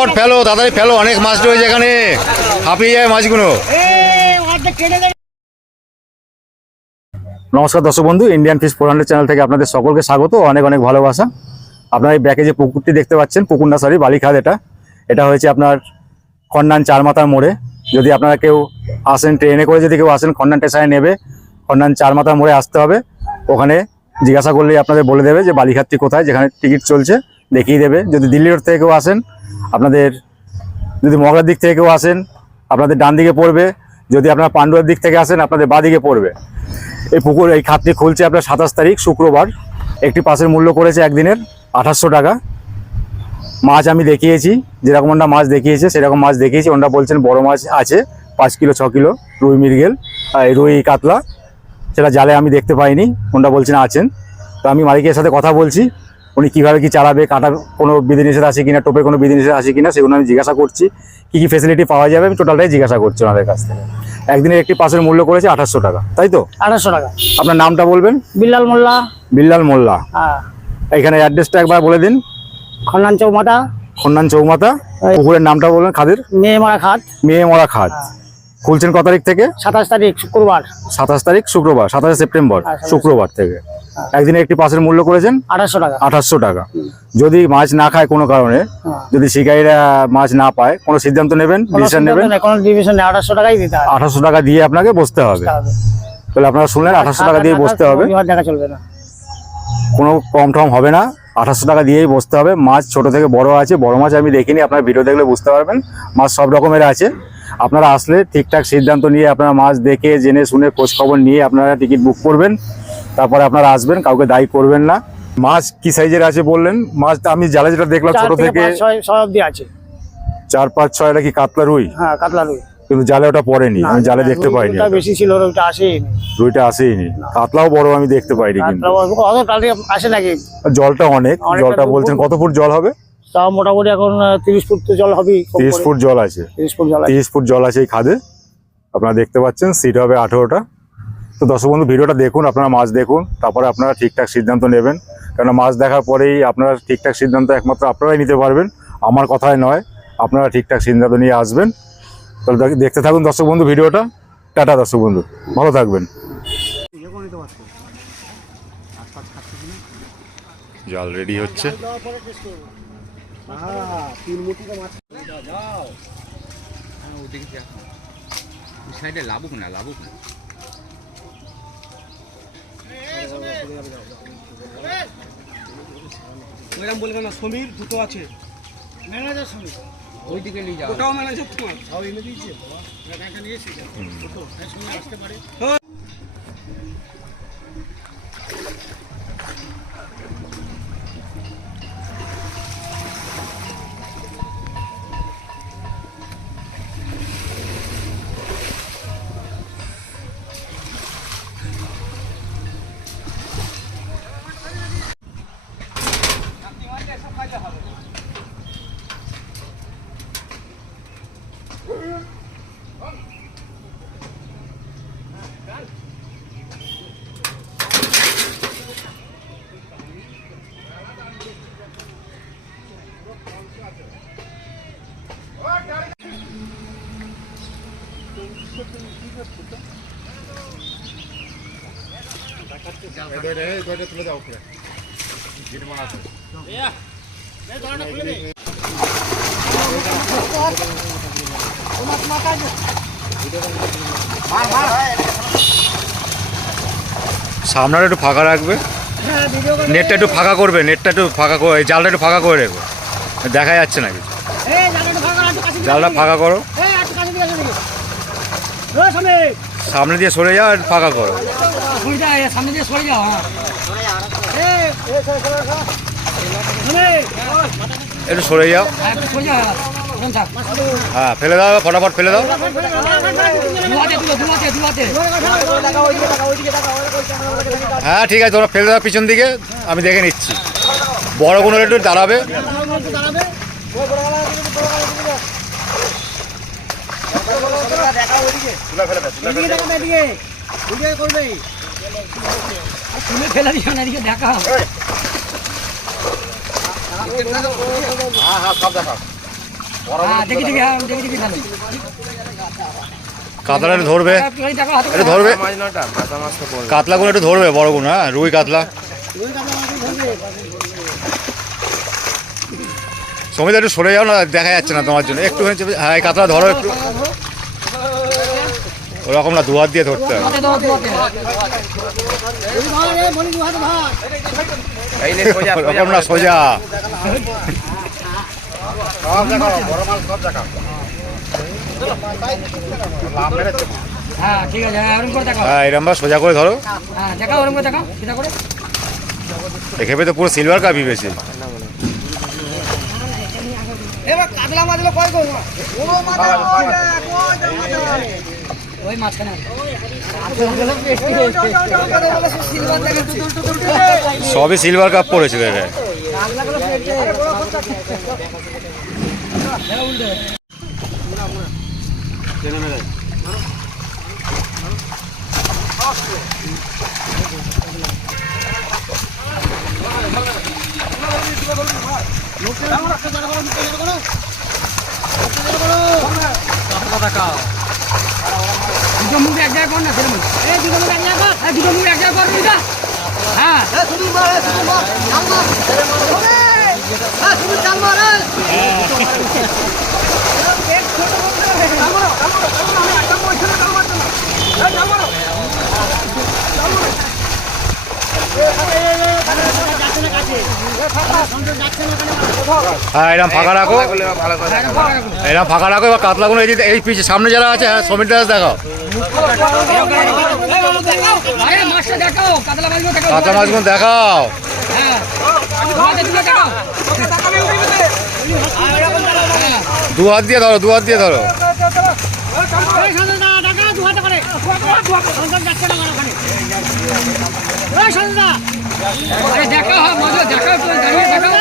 ফটাফট ফেলো, তাড়াতাড়ি ফেলো, অনেক মাছ রয়েছে এখানে, হাঁপিয়ে যায় মাছগুলো। নমস্কার দর্শক বন্ধু, ইন্ডিয়ান ফিশ 400 চ্যানেল থেকে আপনাদের সকলকে স্বাগত, অনেক অনেক ভালোবাসা। আপনার এই ব্যাকে যে পুকুরটি দেখতে পাচ্ছেন, পুকুর না সরি বালিখাদ, এটা হয়েছে আপনার খন্ডান চারমাথার মোড়ে। যদি আপনারা কেউ আসেন ট্রেনে করে, যদি কেউ আসেন খন্ডান স্টেশনে নেবে, খন্ডান চারমাথার মোড়ে আসতে হবে। ওখানে জিজ্ঞাসা করলেই আপনাদের বলে দেবে যে বালিখাদটি কোথায়, যেখানে টিকিট চলছে দেখিয়ে দেবে। যদি দিল্লি রোড থেকে কেউ আসেন, আপনাদের যদি মগরার দিক থেকে কেউ আসেন, আপনাদের ডান দিকে পড়বে। যদি আপনারা পান্ডুয়ার দিক থেকে আসেন, আপনাদের বাঁ দিকে পড়বে। এই পুকুর, এই খাতটি খুলছে আপনার 27 তারিখ শুক্রবার। একটি পাসের মূল্য করেছে একদিনের 2800 টাকা। মাছ আমি দেখিয়েছি, যেরকম ওনারা মাছ দেখিয়েছে সেরকম মাছ দেখিয়েছি। ওনারা বলছেন বড় মাছ আছে 5 কিলো 6 কিলো, রুই মৃগেল, রুই কাতলা, সেটা জালে আমি দেখতে পাইনি, ওনারা বলছেন আছেন। তো আমি মালিকের সাথে কথা বলছি, উনি কীভাবে কী চালাবে, কাটার কোনো বিধিনিষেধ আছে কিনা, টোপের কোনো বিধিনিষেধ আছে কিনা, সেগুলো আমি জিজ্ঞাসা করছি। কী কী ফেসিলিটি পাওয়া যাবে আমি টোটালটাই জিজ্ঞাসা করছি ওনাদের কাছ থেকে। একদিনের একটি পাসের মূল্য করেছে 2800 টাকা, তাই তো? 2800 টাকা। আপনার নামটা বলবেন? বিল্লাল মোল্লা। বিল্লাল মোল্লা। হ্যাঁ। এখানে অ্যাড্রেসটা একবার বলে দিন। খন্ডান চৌমাথা। খন্ডান চৌমাথা। পুকুরের নামটা বলবেন? খাদের মেয়েমারা খাত। মেয়েমরা খাদ। খুলছেন কত তারিখ থেকে? 27 তারিখ শুক্রবার। 27 তারিখ শুক্রবার, 27 সেপ্টেম্বর শুক্রবার থেকে। একদিনে একটি পাসের মূল্য করেছেন 2800 টাকা। 2800 টাকা। যদি মাছ না খায় কোনো কারণে, যদি শিকারীরা মাছ না পায়, কোনো সিদ্ধান্ত নেবেন, ডিসিশন নেবেন? কোনো ডিভিশন নেই, 2800 টাকাই দিতে হবে। 2800 টাকা দিয়ে আপনাকে বসতে হবে। তাহলে আপনারা শুনলেন, 2800 টাকা দিয়ে বসতে হবে, দেখা চলবে না, কোনো কম টম হবে না। 2800 টাকা দিয়েই বসতে হবে। মাছ ছোট থেকে বড় আছে, বড় মাছ আমি দেখিনি, আপনার ভিডিও দেখলে বুঝতে পারবেন। মাছ সব রকমের আছে। আপনারা আসলে ঠিকঠাক সিদ্ধান্ত নিয়ে, আপনারা মাছ দেখে জেনে শুনে খোঁজ খবর নিয়ে আপনারা টিকিট বুক করবেন, তারপরে আপনারা আসবেন, কাউকে দায়ী করবেন না। মাছ কি সাইজের আছে বললেন? মাছ আমি জালে যেটা দেখলাম ছোট থেকে 6 অবধি আছে। 4, 5, 6। এটা কি কাতলা রুই? হ্যাঁ, কাতলা রুই। কিন্তু জালে ওটা পড়েনি, আমি জালে দেখতে পাইনি। ওটা বেশি ছিল, ওটা আসেনি, রুইটা আসেইনি। কাতলাও বড় আমি দেখতে পাইনি, কিন্তু আসে নাকি? জলটা অনেক, জলটা বলছেন কত ফুট জল হবে? তাও মোটামুটি এখন 30 ফুট তো জল হবে। 30 ফুট জল আছে। 30 ফুট জল আছে। 30 ফুট জল আছে এই খাদে। আপনারা দেখতে পাচ্ছেন, সিট হবে 18টা। তো দর্শক বন্ধু, ভিডিওটা দেখুন, আপনারা মাছ দেখুন, তারপরে আপনারা ঠিকঠাক সিদ্ধান্ত নেবেন। কেননা মাছ দেখার পরেই আপনারা ঠিকঠাক সিদ্ধান্ত একমাত্র আপনারাই নিতে পারবেন, আমার কথায় নয়। আপনারা ঠিকঠাক সিদ্ধান্ত নিয়ে আসবেন। তাহলে দেখতে থাকুন দর্শক বন্ধু ভিডিওটা। টাটা দর্শক বন্ধু, ভালো থাকবেন। জাল রেডি হচ্ছে। লাভুক না বলবে না, সমীর দুটো আছে, ম্যানেজার সমীর ওইদিকে নিয়ে যাও, ওটাও ম্যানেজার তোমার সব এনে দিয়েছে। এখানে নিয়ে এসে সমীর আসতে পারে। তুলে দাও উপরে। সামনেটা একটু ফাঁকা রাখবে, নেটটা একটু ফাঁকা করবে, নেটটা একটু ফাঁকা করে, জালটা একটু ফাঁকা করে রেখো, দেখা যাচ্ছে না কিছু। জালটা ফাঁকা করো, সামনে দিয়ে সরে যাও, একটু ফাঁকা করো। সামনে দিয়ে সরে যাও। একটু সরে যাও। হ্যাঁ, ফেলে দাও, ফটাফট ফেলে দাও। হ্যাঁ ঠিক আছে, তোমরা ফেলে দাও পিছন দিকে, আমি দেখে নিচ্ছি। বড় কোনো একটু দাঁড়াবে। ফেলে দিও না, এদিকে দেখা। হ্যাঁ হ্যাঁ, সব দেখা। হ্যাঁ দেখি দেখি, হ্যাঁ দেখি দেখি ভালো। কাতলা একটু ধরবে, একটুখানি দেখো হাতে একটু ধরবে, কাতলাগুলো একটু ধরবে, বড়গুলো, হ্যাঁ রুই কাতলা। সমিতা একটু সরে যাও না, দেখা যাচ্ছে না তোমার জন্য, একটু হ্যাঁ এই কাতলা ধরো একটু, ওরকম না, দু হাত দিয়ে ধরতে হবে। হাতে দাও, হাতে ওরকম না, সোজা। হ্যাঁ ঠিক আছে, হ্যাঁ ওরকম করে দেখাও। হ্যাঁ এরকম সোজা করে ধরো। হ্যাঁ দেখাও, ওরকম করে দেখাও, সিধা করে। এখানে তো পুরো সিলভার কাপই বেশি। এবার কাতলা মাছগুলো কয় করবো? ওই মাঝখানে সবই সিলভার কাপ পড়েছিল এখানে। দুটো মুখে এক জায়গায় কর না, সেরকম। এই দুটো মুখে এক জায়গায় কর, হ্যাঁ দুটো মুখে এক জায়গায় কর দুইটা। হ্যাঁ হ্যাঁ এরকম ফাঁকা রাখো, এরকম ফাঁকা রাখো। এবার কাতলাগুলো এই যে এই পিছিয়ে সামনে যারা আছে, হ্যাঁ সমিত দাস দেখাও, আরে মাছটা দেখাও, কাতলা মাছগুলো দেখাও। কাতলা মাছগুলো দেখাও। হ্যাঁ তোমাদের দুটো দেখাও। দু হাত দিয়ে ধরো, দু হাত দিয়ে ধরো। আরে দেখাও, মাছগুলো দেখাও, একটু দাঁড়িয়ে দেখাও।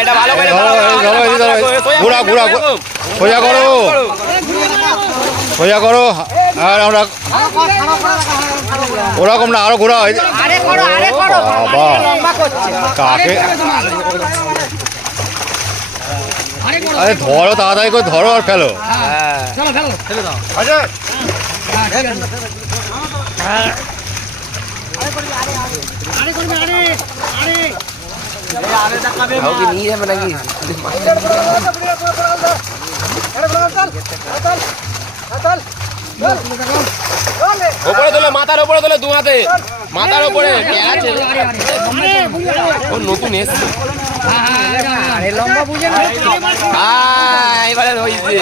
এটা ভালো করে ধরো, এই ধরো, এই ধরো, ঘোরা ঘোরা, সোজা করো, সোজা করো। আর আমরা ওরকম না, আরো ঘোরা। বাবা কাকে, আরে করো। আরে ধরো, তাড়াতাড়ি করে ধরো আর ফেলো। চলো ফেলো, ফেলে দাও। আচ্ছা হ্যাঁ ঠিক আছে। আরে করবে, আরে আরে নিয়ে যাবে নাকি? ওপরে তোলে, মাথার ওপরে তোলে, দু হাতে মাথার ওপরে। ও নতুন এসছে, লম্বা বুঝে না। এবারে হয়েছে।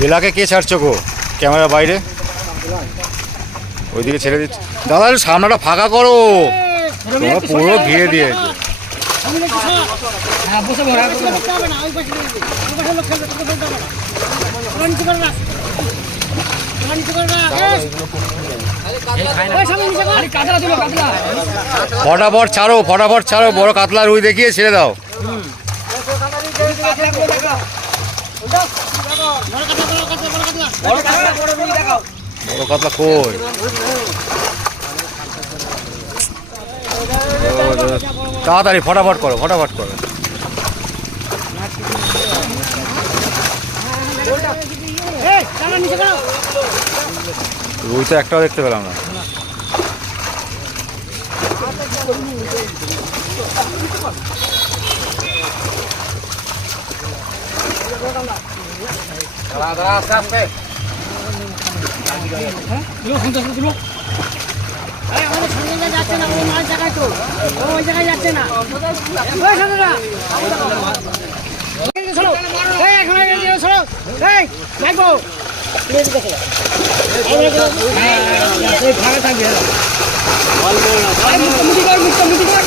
বেলাকে কে ছাড়ছো গো ক্যামেরার বাইরে? ওইদিকে ছেড়ে দিচ্ছি। দাদা একটু সামনাটা ফাঁকা করো, তোমরা পুরো ঘিরে দিয়েছে। হ্যাঁ বসে বড় কাতলা তুলো, কাতলা। ফটাফট ছাড়ো, ফটাফট ছাড়ো, বড় কাতলা রুই দেখিয়ে ছেড়ে দাও। বড় কাতলা কই? তাড়াতাড়ি ফটাফট করো, ফটাফট করো। রুই তো একটাও দেখতে পেলাম না। তুলো, সন্তোষ তুলো। আমাদের সঙ্গে যাচ্ছে না, ওই মাছ জায়গায় তো, ওই জায়গায় যাচ্ছে না। ওই সন্তোষা চলো, এই এখন চলো, এই দেখো ভাড়া থাকবে। মুটি কর, মুটি কর।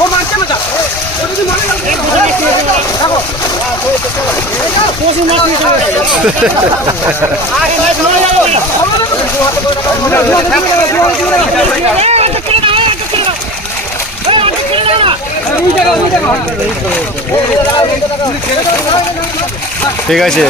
ও মারছে না যা ও যদি মানে দেখো ঠিক আছে।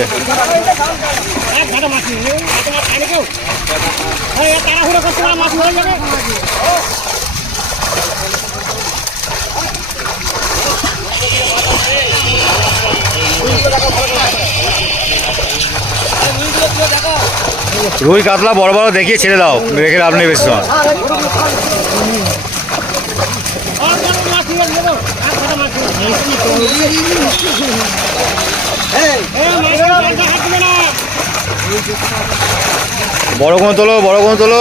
রুই কাতলা বড় বড় দেখিয়ে ছেড়ে দাও, রেখে লাভ নেই বেশি সময়। বড় কোনো তোলো, বড় কোনো তোলো।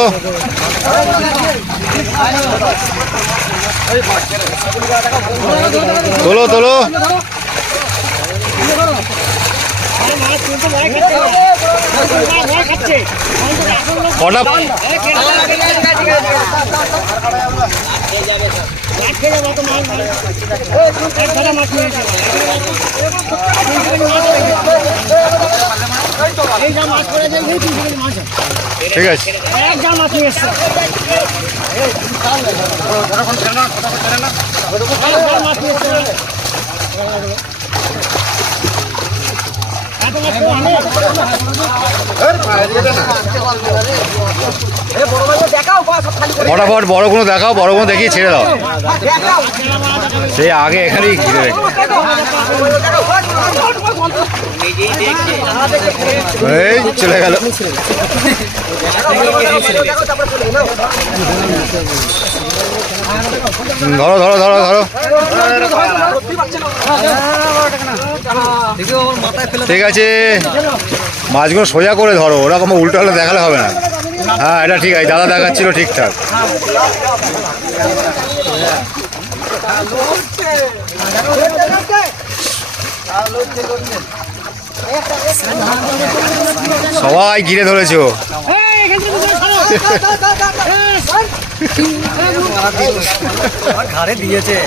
তোলো তোলো। কটা ঠিক আছে। ফটাফট বড় কোনো দেখাও, বড় কোনো দেখিয়ে ছেড়ে দাও। সেই আগে এখানেই ঘিরে রেখে এই চলে গেল। ধরো ধরো ধরো ধরো। ঠিক আছে, মাছগুলো সোজা করে ধরো, ওরকম উল্টো হলে দেখালে হবে না। হ্যাঁ এটা ঠিক আছে, দাদা দেখাচ্ছিল ঠিকঠাক। সবাই ঘিরে ধরেছো। ঘাড়ে দিয়েছে।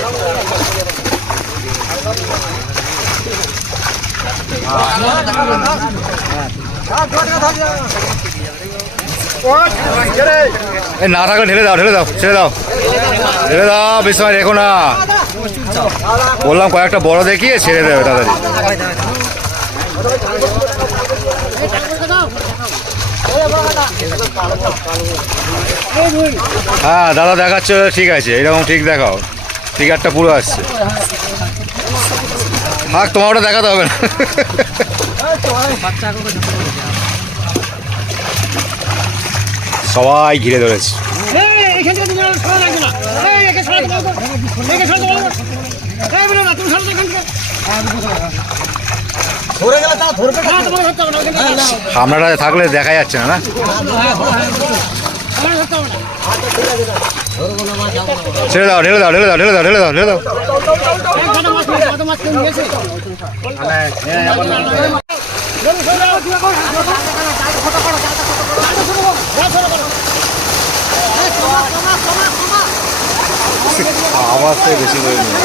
না থাকলে ঢেলে দাও, ঢেলে দাও, ছেড়ে দাও, ঢেলে দাও, বেশি সময় রেখো না। বললাম কয়েকটা বড় দেখিয়ে ছেড়ে দেবে তাড়াতাড়ি। হ্যাঁ দাদা দেখাচ্ছ, ঠিক আছে, এরকম ঠিক দেখাও, ফিগারটা পুরো আসছে। থাক, তোমার ওটা দেখাতে হবে না। সবাই ঘিরে ধরেছে। সামনাটা থাকলে দেখা যাচ্ছে না। ছেড়ে দাও, ঢেলে দাও, ঢেলে দাও, ঢেলে দাও, ঢেলে দাও, ঢেলে দাও। আওয়াজটাই বেশি করে নিয়ে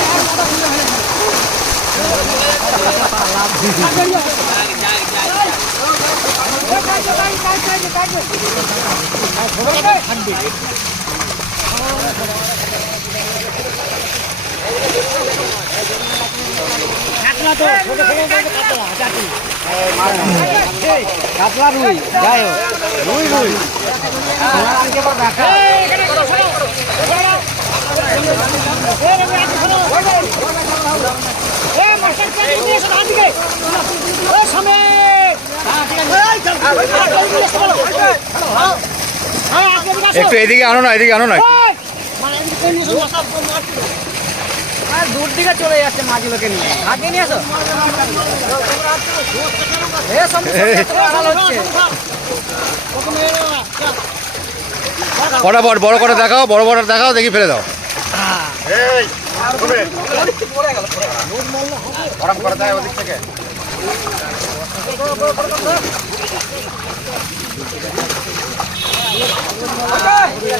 কাতলা রুই, যাই হোক রুই রুই একটু এদিকে আনো না, এদিকে আনো না। দূর দিকে চলে যাচ্ছে মাছগুলোকে নিয়ে, আগে নিয়ে আসো। ফটাফট বড় করে দেখাও, বড় বড় দেখাও, দেখি ফেলে দাও।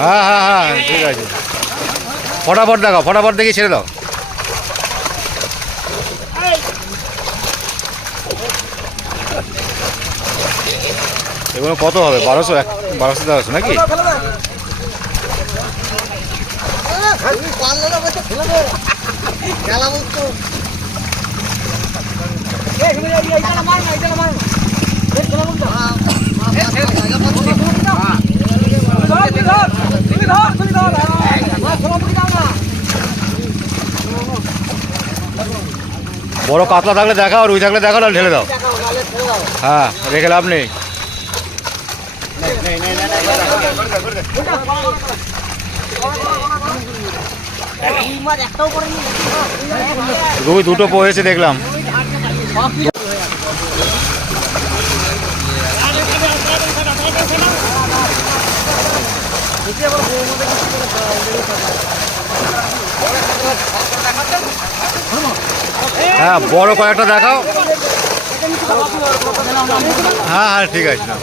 হ্যাঁ হ্যাঁ হ্যাঁ ঠিক আছে, ফটাফট দেখাও, ফটাফট দেখি ছেড়ে দাও। এগুলো কত হবে? 1200, 1200 নাকি? বড় কাতলা থাকলে দেখাও, রুই থাকলে দেখাও, না ঢেলে দাও। হ্যাঁ, রেখে লাভ নেই। রুই দুটো পড়েছে দেখলাম। হ্যাঁ, বড় কয়েকটা দেখাও। হ্যাঁ হ্যাঁ ঠিক আছে না।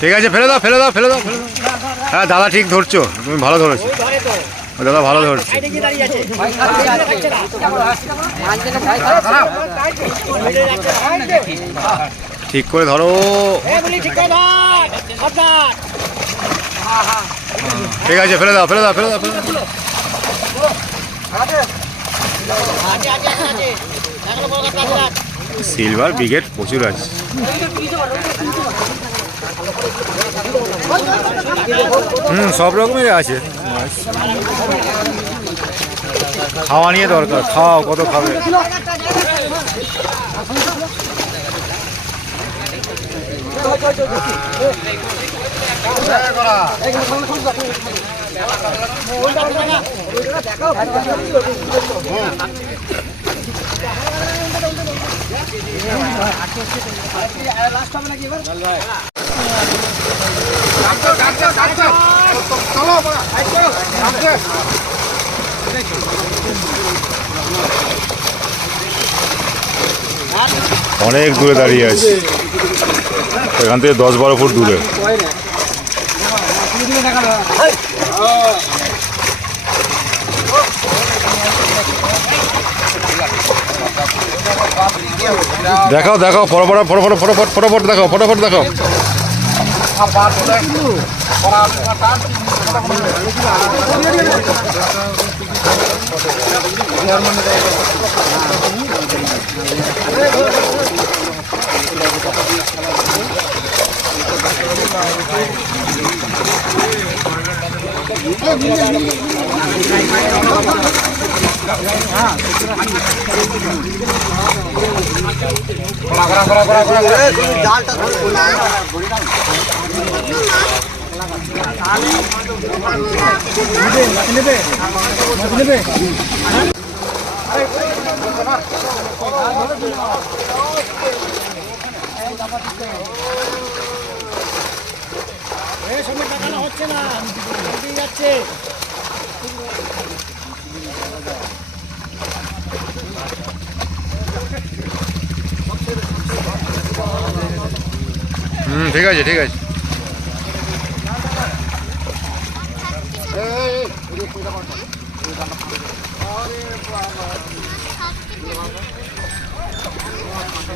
ঠিক আছে, ফেলে দাও, ফেলে দাও, ফেলে দাও, ফেলে দাও। হ্যাঁ দাদা ঠিক ধরছো, তুমি ভালো ধরেছো, দাদা ভালো ধরছো। ঠিক করে ধরো। ঠিক আছে, ফেলে দাও, ফেলে দাও, ফেলে দাও, ফেলে দাও। সিলভার ব্রিগেড প্রচুর আছে। সব রকমের আছে। খাওয়া নিয়ে দরকার, খাওয়াও, কত খাবে। অনেক দূরে দাঁড়িয়ে আছে, এখান থেকে 10-12 ফুট দূরে। দেখাও, দেখাও, ফটাফট ফটাফট ফটাফট ফটাফট দেখাও, ফটাফট দেখাও। হচ্ছে না, যাচ্ছে। ঠিক আছে, ঠিক আছে।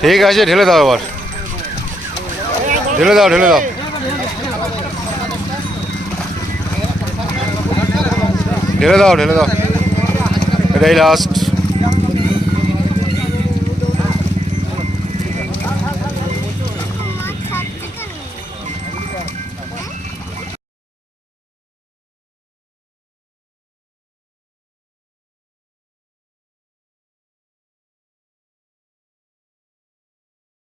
ঠিক আছে, ঢেলে দাও এবার, ঢেলে দাও, ঢেলে দাও, ঢেলে দাও, ঢেলে দাও। এটাই লাস্ট।